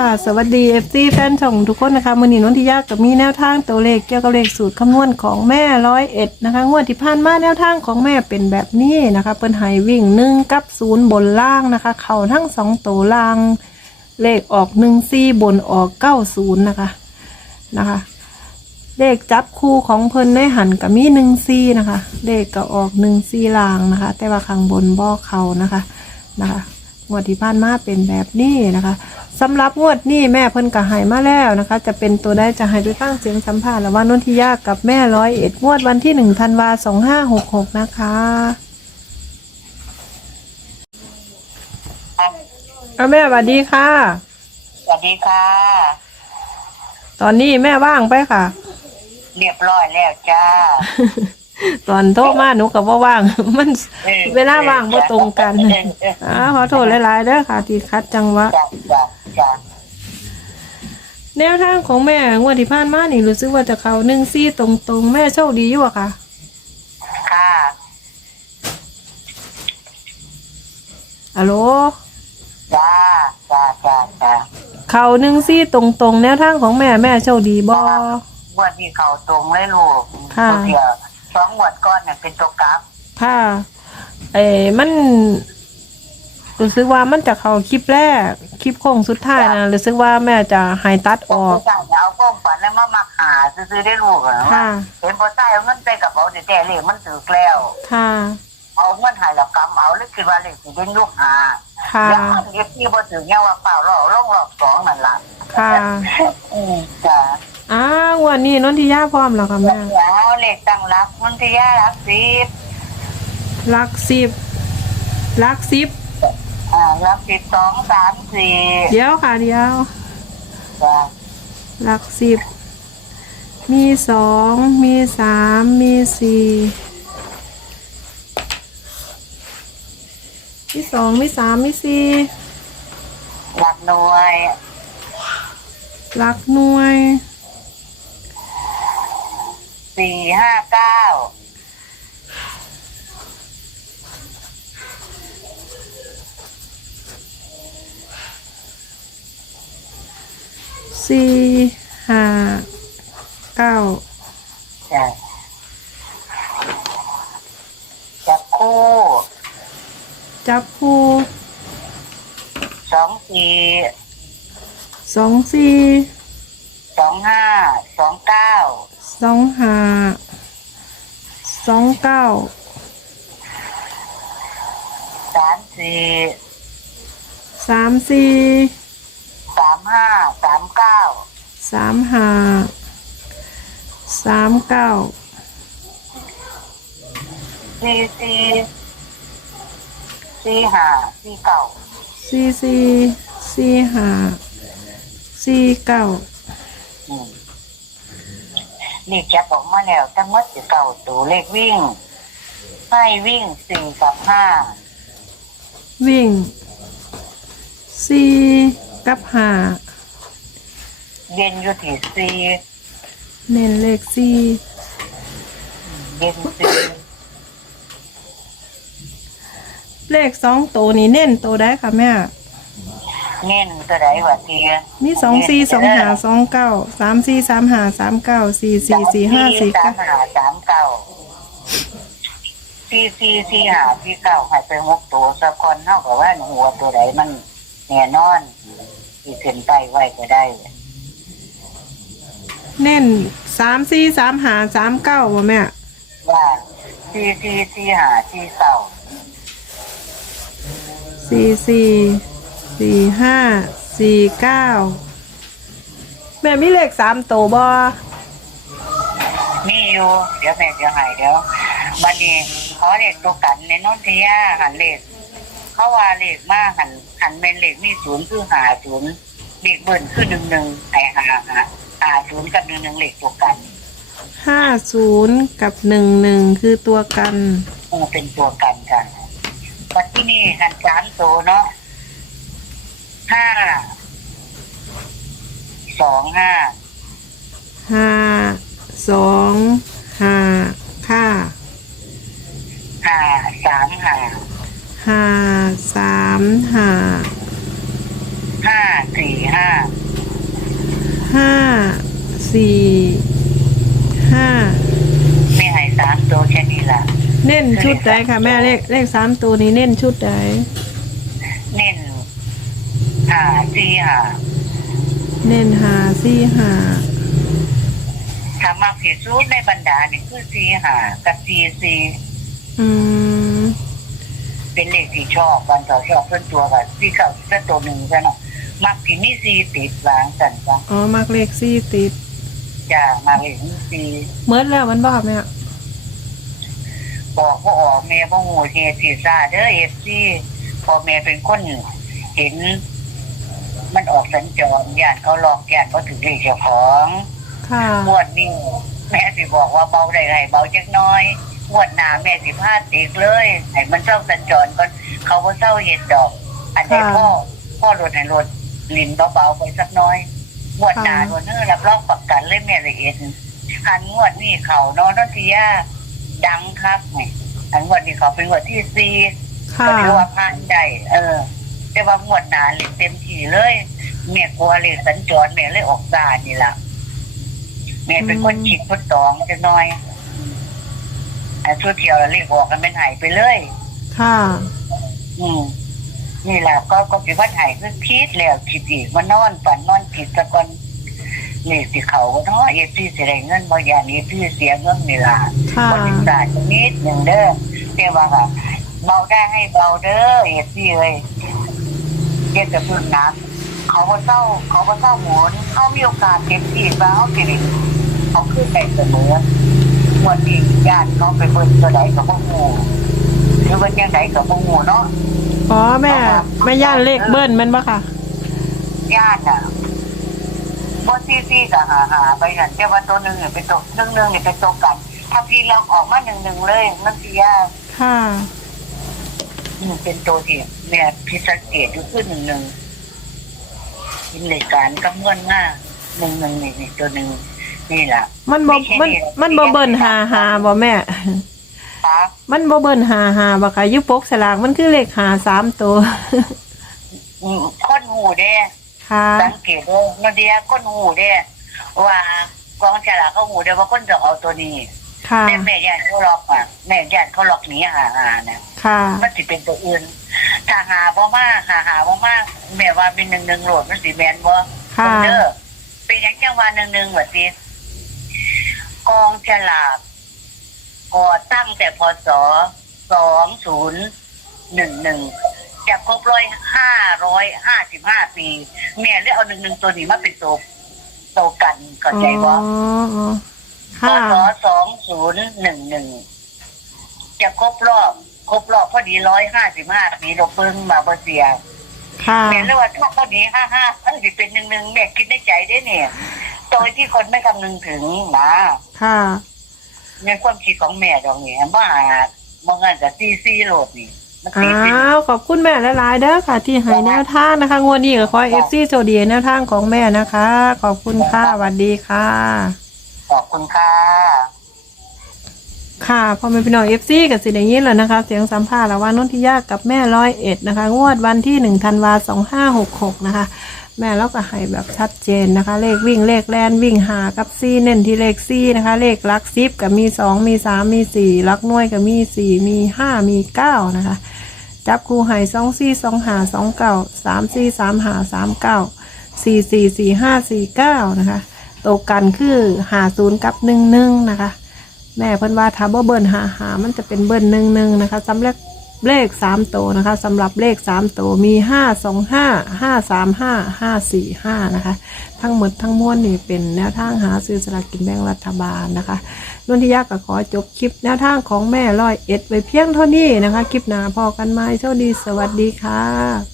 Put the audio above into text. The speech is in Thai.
ค่ะสวัสดีเอฟซีแฟนช่องทุกคนนะคะมือนีนนทิยากับมีแนวทางตัวเลขเกี่ยวกับเลขสูตรคำนวณของแม่ร้อยเอ็ดนะคะงวดที่ผ่านมาแนวทางของแม่เป็นแบบนี้นะคะเปิ้นใหายวิ่งหนึ่งกับศูนย์บนล่างนะคะ เข่าทั้งสองตัวล่าง เลขออกหนึ่งซี่บนออกเก้าศูนย์นะคะนะคะ เลขจับคู่ของเพิ่นได้หันกับมีหนึ่งซี่นะคะ เลขก็ออกหนึ่งซี่ลางนะคะ แต่ว่าข้างบนบ่อเขานะคะนะคะงวดที่ผ่านมาเป็นแบบนี้นะคะ สำหรับงวดนี้แม่เพิ่นก็ใหายมาแล้วนะคะ จะเป็นตัวได้จะให้ไปฟังเสียงสัมภาษณ์ระหว่างนนทิยากับแม่ร้อยเอ็ดงวดวันที่หนึ่งธันวาสองห้าหกหกนะคะเอาแม่สวัสดีค่ะ สวัสดีค่ะ ตอนนี้แม่ว่างไปค่ะ เรียบร้อยแล้วจ้า ตอนโทรมาหนูกับว่าว่าง มันออเวลาว่างบ่ตรงกันเออเอออ่าขอโทษหลายๆเด้อค่ะ ที่คัดจังหวะจ้าจ้า จ้าแนวทางของแม่งวดที่ผ่านมานี่รู้สึกว่าจะเข้าหนึ่งซี่ตรงๆ แม่โชคดีอยู่อะค่ะ ค่ะอะโหลจ้าจ้าจ้าจ้าเข้าหนึ่งซี่ตรงๆ แนวทางของแม่แม่โชคดีบ่ งวดที่เขาตรงเลยลูกค่ะ ตัวเดียวสองงวดก้อนเนี่ยเป็นตัวกราฟค่ะเอ้มันรู้สึกว่ามันจะเข้าคลิปแรก คลิปโค้งสุดท้ายนะรู้สึกว่าแม่จะหายตัดออกจ้าเอากล้องฝันแล้วมามาหาซื้อๆได้ลูกเหรอค่ะเห็นพอใต้เอาเงินใส่กระเป๋าเดี๋ยวแต่เลขมันถือแล้วค่ะเอาเงินหายแล้วกำเอาแล้วคิดว่าเลขสิเป็นลูกหาค่ะแล้วเอฟที่พอถึงเนี่ยว่าเปล่าหรอกลงหลอกสองนั่นล่ะค่ะอืมจ้าอ้าววันนี้นนทิยาพร้อมแล้วค่ะแม่แล้วเลขตั้งรักมันจะยารักสิบลักสิบลักสิบ อ่ารักสิบสองสามสี่เดี๋ยวค่ะเดี๋ยว จ้ะหลักสิบ มีสองมีสามมีสี่มีสองมีสามมีสี่หลักหน่วยหลักหน่วยสี่ห้าเก้า สี่ห้าเก้าจ้ะจับคู่จับคู่สองสี่สองสี่สองห้าสองเก้าสองห้าสองเก้าสามสี่สามสี่ สามห้าสามเก้าสามห้าสามเก้าสี่สี่สี่ห้าสี่เก้าสี่สี่สี่ห้าสี่เก้าอืมเลขจับอกมาแล้วทั้งหมดจะเก้าตัวเลขวิ่ง ให้วิ่งสี่กับห้าวิ่งสี่ กับห้าเย็นอยู่ที่สี่เน้นเลขสี่เย็นสี่เลขสองตัวนี้เน้นตัวได้ค่ะแม่เน้นตัวใดวะทีมีสองสี่สองห้าสองเก้าสามสี่สามห้าสามเก้าสี่สี่สี่ห้าสี่สาเก้ามห้าสามเก้าสี่สี่สี่ห้าสี่เก้าให้ไปหกตัวสักคนเท่ากับว่าหัวตัวใดมันแน่นอน ที่ขึ้นไปไว้ก็ได้ เน้นสามสี่สามห้าสามเก้าว่ะแม่ว่าสี่สี่สี่ห้าสี่เก้าสี่สี่สี่ห้าสี่เก้าแม่มีเลขสามตัวบ่มีอยู่ เดี๋ยวแม่จะให้เดี๋ยวบัดนี้ขอเลขตัวกันในโนนทิยาหันเลข เขาว่าเลขมาหันหันเป็นเลขมีศูนย์คือหาศูนย์เลขเบิ้ลคือหนึ่งหนึ่งไอหาหาหาศูนย์กับหนึ่งหนึ่งเลขตัวกันห้าศูนย์กับหนึ่งหนึ่งคือตัวกันมันเป็นตัวกันกันบัดที่นี่หันสามตัวเนาะห้าสองห้าห้าสองห้าค่ะห้าสามห้า ห้าสามห้าห้าสี่ห้าสี่ห้าแม่ให้สามตัวแค่นี้ละเน้นชุดใดค่ะแม่เลขเลขสามตัวนี้เน้นชุดใดเน้นหาสี่หาเน้นหาสี่หาถ้ามากที่สุดในบรรดานี่คือสี่หากับสี่สี่อืม เป็นเลขที่ชอบวันต่อชอบเพื่อนตัวกับสี่เก้าสี่ตัวหนึ่งซะเนาะมักที่นี่สี่ติดวางสันจ้ะอ๋อมักเลขสี่ติดจ้ามาเลขนี่สี่เมื่อแล้วมันบอกแม่บอกว่าออกแม่พ่อหูเฮสีซาเด้อเอฟซีพอแม่เป็นคนเห็น มันออกสัญจรญาติเขาหลอกญาติเขาถึงเลขเจ้าของค่ะงวดนี้แม่สิบอกว่าเบาได้ไรเบาจักหน้อย งวดหน้าแม่สิพาติกเลยให้มันเศร้าสัญจรก่อนเขาก็เศร้าเห็นดอก อันไหนค่ะ พ่อพ่อรถให้รถลินเบาๆไปสักหน้อยงวดหน้าค่ะโดนเนื้อรับรองประกันเลยแม่ละเอียดคันงวดนี้เขาเนอนนนทิยาดังครับนี่อันงวดนี้เขาเป็นงวดที่สี่ค่ะก็ถือว่าผ่านได้เออ แต่ว่างวดหน้าเล่นเต็มที่เลยแม่กลัวเลยสัญจรแม่เลยออกซานี่ล่ะแม่เป็นคนคิดคนตองจะน้อย อันชั่วเที่ยวแล้วเรียกบอกกันเป็นหายไปเลย ค่ะ อืมนี่แหละก็ก็สิว่าหายคือคิดแล้วคิดอีกมานอนฝันนอนคิดตะกอนนี่สิเขาก็เนาะเอฟซีเสียเงินบางอย่างเอฟซีเสียเงินนี่ล่ะค่ะบริษัทนิดหนึ่งเด้อแต่ว่าค่ะเบาได้ให้เบาเด้อเอฟซีเลยเรียกจะพึ่งน้ำเขาก็เศร้า เขาก็เศร้าหมุนเขามีโอกาสเต็มที่แล้วเขาเก่งเขาขึ้นไปเสมอ วันนี้ญาติเขาไปเบิ่งตัวไหนกับพวกงูหรือว่าจังไหนกับพวกงูเนาะอ๋อแม่แม่ย่านเลขเบิ้ลแมันปะค่ะ ญาติอะบนซีซีกับหาหาไปกันแต่ว่าตัวหนึ่งเนี่ยเป็นตัวหนึ่งหนึ่งเนี่ยเป็นตัวกัน ถ้าพี่เราออกมาหนึ่งหนึ่งเลยมันสิยากค่ะ อืมเป็นตัวที่เนี่ยพิสังเกตอยู่ขึ้นหนึ่งหนึ่งกินเหตุการณ์กำเงินมากหนึ่งหนึ่งนี่นี่ตัวหนึ่ง นี่แหละมันบ่มันมันบ่เบิ้ลหาหาบ่แม่ครับมันบ่เบิ้ลหาหาบ่ค่ะอยุปกสลากมันคือเลขหาสามตัว อืมคนหูเด้ค่ะ สังเกตเด้นเดียคนหูเด้ว่ากองฉลากเขาหูเด้ว่าคนจะเอาตัวนี้ค่ะ แต่แม่ญาติเขาล็อกอะแม่ญาติเขาล็อกหนีหาหาเนี่ยค่ะ มันสิเป็นตัวอื่นถ้าหาบ่มากหาหาบ่มากแม่ว่าเป็นหนึ่งหนึ่งโหลดมันสิแมนบ่ค่ะ เด้อเป็นหยังจังว่าหนึ่งหนึ่งว่าสิ กองฉลากก่อตั้งแต่พศสองศูนย์หนึ่งหนึ่งจะครบร้อยห้าร้อยห้าสิบห้าปีแม่เลยเอาหนึ่งหนึ่งตัวนี้มาเป็นตัวตัวกันเข้าใจบ่อ๋ออ๋อพค่ะศสองศูนย์หนึ่งหนึ่งจะครบรอบครบรอบพอดีร้อยห้าสิบห้าปีเราเพิ่งมาเบอร์เสียค่ะแม่เลยว่าถ้าพอดีห้าห้าเออสิเป็นหนึ่งหนึ่งแม่คิดในใจได้เนี่ย โดยที่คนไม่คำนึงถึงนะค่ะในความคิดของแม่ตรงนี้บ้าบางงานกับซีซีโหลดนี่มันตีอ้าเป็นวขอบคุณแม่หลายๆเด้อค่ะ ที่ให้แนวทางนะคะงวดนี้ก็ขอเอฟซีโชคดีแนวทางของแม่นะคะ ขอบคุณค่ะสวัสดีค่ะ ขอบคุณค่ะ ค่ะพอแม่พี่น้องเอฟซีกับสิอย่างนี้แหละนะคะ เสียงสัมภาษณ์ระหว่างนนทิยากับแม่ร้อยเอ็ดนะคะ งวดวันที่หนึ่งธันวาสองห้าหกหกนะคะ แม่เราก็ให้แบบชัดเจนนะคะ เลขวิ่งเลขแลนวิ่งหากับซี่เน้นที่เลขซี่นะคะ เลขลักซิปกับมีสองมีสามมีสี่ลักน่วยกับมีสี่มีห้ามีเก้านะคะ จับคู่ให้สองสี่สองหาสองเก้าสามสี่สามหาสามเก้าสี่สี่สี่ห้าสี่เก้านะคะตกกันคือหาศูนย์กับหนึ่งหนึ่งนะคะ แม่เพิ่นว่าถ้าบ่เบิ้ลหาหามันจะเป็นเบิ้ลหนึ่งหนึ่งนะคะสำหรับ เลขสามตัวนะคะสำหรับเลขสามตัวมีห้าสองห้าห้าสามห้าห้าสี่ห้านะคะ ทั้งหมดทั้งมวลนี่เป็นแนวทางหาซื้อสลากกินแบ่งรัฐบาลนะคะนุ่นที่ยากก็ขอจบคลิปแนวทางของแม่ร้อยเอ็ดไว้เพียงเท่านี้นะคะ คลิปหน้าพอกันไหมโชคดีสวัสดีค่ะ